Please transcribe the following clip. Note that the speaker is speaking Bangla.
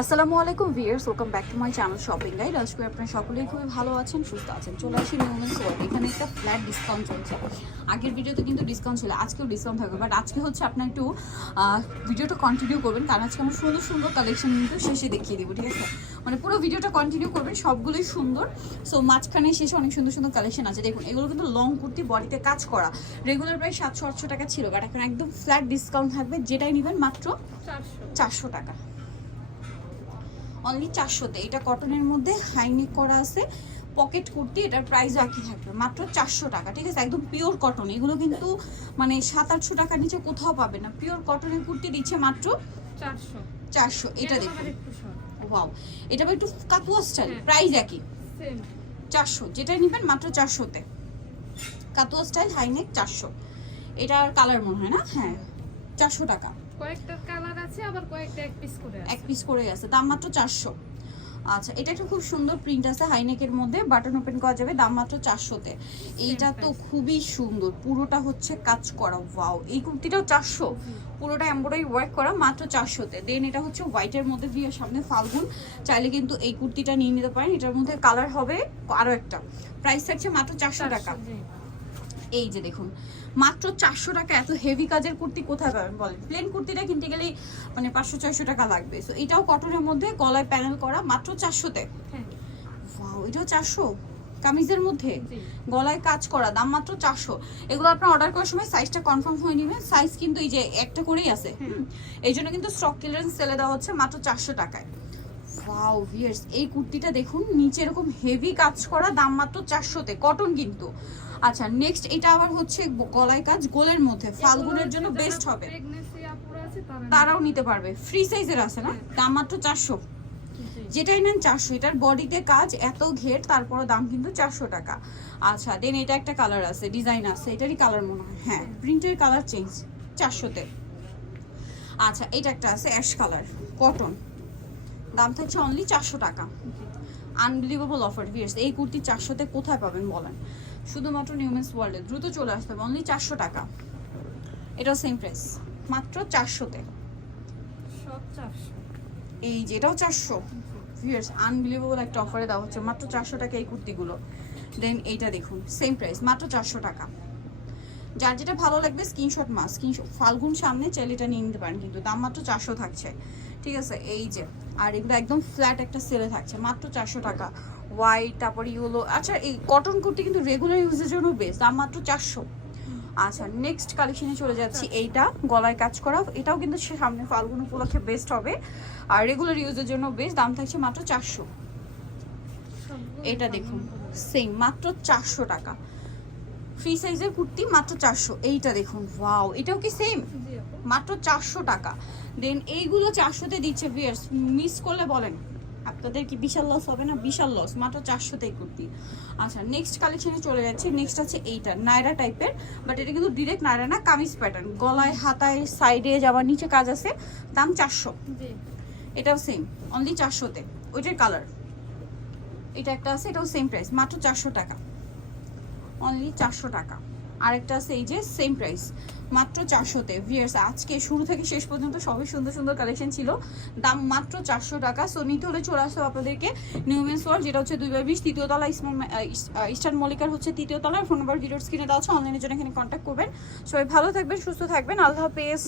আসসালামু আলাইকুম viewers welcome back to my channel shopping guide. আজকে আপনারা সকলেই খুবই ভালো আছেন সুস্থ আছেন। চলে আসি নিউমেন্স ওয়ার্ল্ড এখানে একটা ফ্ল্যাট ডিসকাউন্ট চলছে। আগের ভিডিওতে কিন্তু ডিসকাউন্ট ছিল আজকেও ডিসকাউন্ট থাকবে। বাট আজকে হচ্ছে আপনার একটু ভিডিওটা কন্টিনিউ করবেন। কারণ আজকে আমরা সুন্দর সুন্দর কালেকশন কিন্তু শেষে দেখিয়ে দেবো ঠিক আছে? মানে পুরো ভিডিওটা কন্টিনিউ করবেন সবগুলোই সুন্দর। সো মাঝখানে শেষে অনেক সুন্দর সুন্দর কালেকশন আছে। দেখুন এগুলো কিন্তু লং কুর্তি বডিতে কাজ করা। রেগুলার প্রায় সাতশো আটশো টাকা ছিল। বাট এখন একদম ফ্ল্যাট ডিসকাউন্ট থাকবে যেটাই নেবেন মাত্র চারশো। চারশো টাকা। অনলি চারশোতে। এটা কটনের মধ্যে হাইনেক করা আছে। পকেট কুর্তি এটার প্রাইস একই থাকবে। মাত্র চারশো টাকা ঠিক আছে? একদম পিওর কটন এগুলো কিন্তু মানে সাত আটশো টাকার নিচে কোথাও পাবে না। পিওর কটনের কুর্তি দিচ্ছে মাত্র চারশো। চারশো। এটা দেখুন। short। ওয়াও এটা একটু কাতুয়া স্টাইল। প্রাইস একই। চারশো। যেটাই নেবেন মাত্র চারশোতে। কাতুয়া স্টাইল হাইনেক চারশো। এটার কালার মনে হয় না? হ্যাঁ। চারশো টাকা। কয়েকটা কালার আছে আবার কয়েকটা এক পিস করে আছে। এক পিস করে গেছে দাম মাত্র চারশো। আচ্ছা এটা একটা খুব সুন্দর প্রিন্ট আছে হাইনেকের মধ্যে বাটন ওপেন করা যাবে দাম মাত্র চারশোতে। এইটা তো খুবই সুন্দর পুরোটা হচ্ছে কাজ করা ওয়াও এই কুর্তিটাও চারশো। পুরোটা এমব্রয়ডারি ওয়ার্ক করা মাত্র চারশোতে। দেন এটা হচ্ছে হোয়াইটের মধ্যে দিয়ে সামনে ফাল্গুন। চাইলে কিন্তু এই কুর্তিটা নিয়ে নিতে পারেন এটার মধ্যে কালার হবে আরও একটা। প্রাইস থাকছে মাত্র চারশো টাকা। এই যে দেখুন মাত্র চারশো টাকা এত হেভি কাজের কুর্তি কোথায় পাবেন বলেন? প্লেন কুর্তিটা কিনতে গেলেই মানে পাঁচশো ছয়শো টাকা লাগবে। সো এটাও কটনের মধ্যে গলায় প্যানেল করা মাত্র চারশোতে। হ্যাঁ। এটাও চারশো? কামিজের মধ্যে? গলায় কাজ করা দাম মাত্র চারশো। এগুলো আপনার অর্ডার করার সময় সাইজটা কনফার্ম হয়ে নেবেন। সাইজ কিন্তু এই যে একটা করেই আছে হুম। এই জন্য কিন্তু স্টক ক্লিয়ারেন্স সেলে দেওয়া হচ্ছে মাত্র চারশো টাকায়। ওয়াও ভিয়ার্স এই কুর্তিটা দেখুন নিচে এরকম হেভি কাজ করা দাম মাত্র চারশোতে। কটন কিন্তু। আচ্ছা নেক্সট এটা আবার হচ্ছে গলায় কাজ গোলের মধ্যে ফাল্গুনের জন্য বেস্ট হবে। তারাও নিতে পারবে। ফ্রি সাইজের আছে না? দাম মাত্র চারশো। যেটাই নেন চারশো। এটার বডিতে কাজ এত ঘের তারপরে দাম কিন্তু চারশো টাকা। আচ্ছা দেন এটা একটা কালার আছে ডিজাইন আছে। এটারই কালার মনে হয়। হ্যাঁ প্রিন্টের কালার চেঞ্জ চারশোতে। আচ্ছা এটা একটা আছে অ্যাশ কালার কটন দাম থাকছে অনলি চারশো টাকা। আনবিলিভেবল অফার ভিয়ার্স এই কুর্তি চারশোতে কোথায় পাবেন বলেন? শুধুমাত্র নিউমেন্স ওয়ার্ল্ডে দ্রুত চলে আসতে হবে। অনলি চারশো টাকা। এটাও সেম প্রাইস মাত্র চারশোতে। এই যে এটাও চারশো। ভিউয়ার্স আনবিলিভেবল একটা অফারে দেওয়া হচ্ছে। মাত্র চারশো টাকা এই কুর্তিগুলো। দেন এইটা দেখুন সেম প্রাইস মাত্র চারশো টাকা। যার যেটা ভালো লাগবে স্ক্রিনশট মাস স্ক্রিনশট ফাল্গুন সামনে চাইলে এটা নিয়ে নিতে পারেন কিন্তু দাম মাত্র চারশো থাকছে। ঠিক আছে এই যে। আর এগুলো একদম ফ্ল্যাট একটা সেলে থাকছে। মাত্র চারশো টাকা। হোয়াইট তারপর ইয়েলো আচ্ছা এই কটন কুর্তি কিন্তু রেগুলার ইউজের জন্য বেস্ট দাম মাত্র চারশো। আচ্ছা নেক্সট কালেকশনে চলে যাচ্ছি এইটা গলায় কাজ করা এটাও কিন্তু সে সামনে ফাল্গুন উপলক্ষে বেস্ট হবে। আর রেগুলার ইউজের জন্য বেস্ট দাম থাকছে মাত্র চারশো। এটা দেখুন সেম মাত্র চারশো টাকা। ফ্রি সাইজের কুর্তি মাত্র চারশো এইটা দেখুন ওয়াও এটাও কি সেম মাত্র চারশো টাকা। দেন এইগুলো চারশোতে দিচ্ছে ভিয়ার্স মিস করলে বলেন। আপনাদের কি বিশাল লস হবে না? বিশাল লস মাত্র চারশোতেই কুর্তি আচ্ছা নেক্সট কালেকশনে চলে যাচ্ছে। নেক্সট আছে এইটা নায়রা টাইপের বাট এটা কিন্তু ডিরেক্ট নায়রা না কামিজ প্যাটার্ন গলায় হাতায় সাইডে যাওয়ার নিচে কাজ আছে দাম চারশো। এটাও সেম অনলি চারশোতে। ওইটার কালার এটা একটা আছে এটাও সেম প্রাইস মাত্র চারশো টাকা। অনলি চারশো টাকা। আরেকটা আছে এই যে সেম প্রাইস মাত্র চারশোতে। ভিয়ার্স আজকে শুরু থেকে শেষ পর্যন্ত সবই সুন্দর সুন্দর কালেকশন ছিল। দাম মাত্র চারশো টাকা। সো নিতে হলে চলে আসতে আপনাদেরকে নিউমেন্স ওয়ার্ল্ড যেটা হচ্ছে দুই বাই বিশ, তৃতীয় তলা ইস্টার্ন মল্লিকার হচ্ছে তৃতীয় তলার ফোন নাম্বার ভিডিওর স্ক্রিনে দেওয়া আছে অনলাইনের জন্য এখানে কন্ট্যাক্ট করবেন। সবাই ভালো থাকবেন, সুস্থ থাকবেন। আল্লাহ হাফেজ।